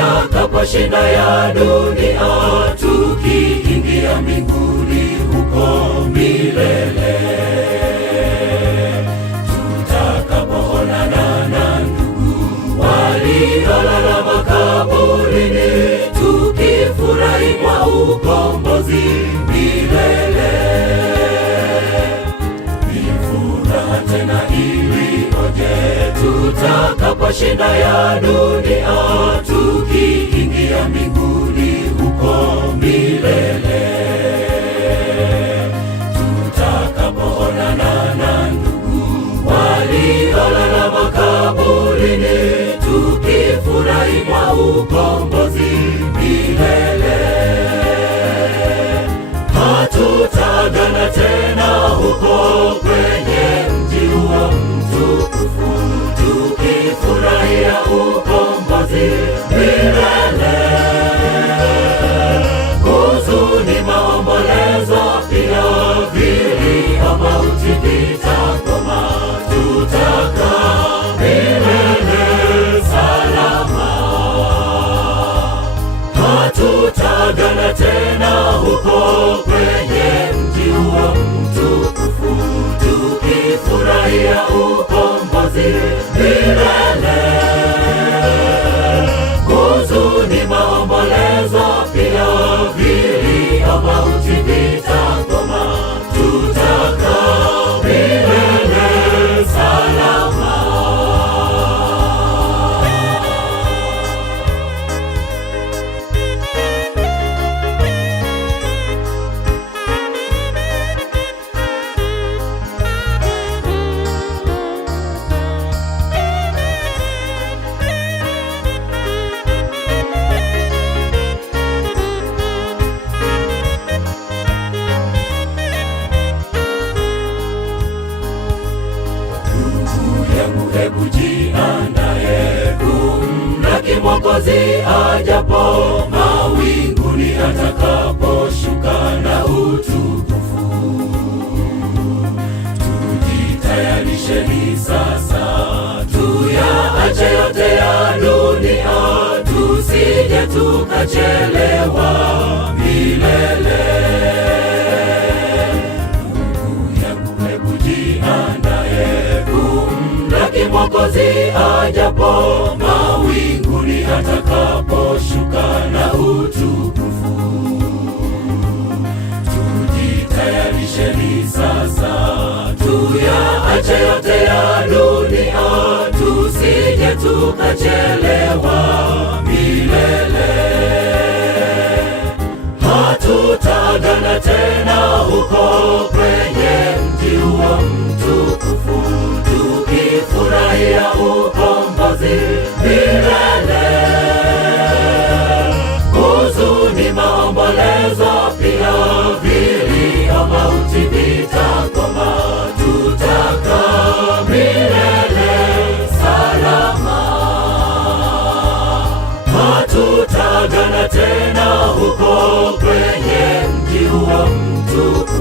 tutakaposhinda ya dunia, tukiingia mbinguni huko milele, tutakapoonana na ndugu waliolala makaburini, tukifurahi kwa ukombozi milele. Ni furaha tena ilioje tutakaposhinda ya dunia, tukiingia mbinguni huko milele, tutakapoonana na ndugu waliolala makaburini, tukifurahi kwa ukombozi milele. Hatutagana tena huko kwenye mji huo mtukufu, tukifurahia ukombozi milele. Huzuni, maombolezo, pia vilio, mauti vitakoma, tutakaa milele salama. Hatutagana tena huko kwenye mji huo mtukufu, tukifurahia ukombozi milele. Huzuni, maombolezo, pia vilio, mauti vitakoma, tutakaa milele salama. Hebu jiandae kumlaki Mwokozi ajapo mawinguni, atakaposhuka na utukufu. Tujitayarisheni sasa, tuyaache yote ya dunia, tusije tukachelewa milele. Hebu jiandae kumlaki Mwokozi ajapo mawinguni, atakaposhuka na utukufu. Tujitayarisheni sasa, tuyaache yote ya dunia, tusije tukachelewa milele. Hatutagana tena huko kwenye mji huo mtukufu, tukifurahia ukombozi milele. Huzuni, maombolezo, pia vilio, mauti vitakoma, tutakaa milele salama. Hatutagana tena huko kwenye mji huo mtukufu,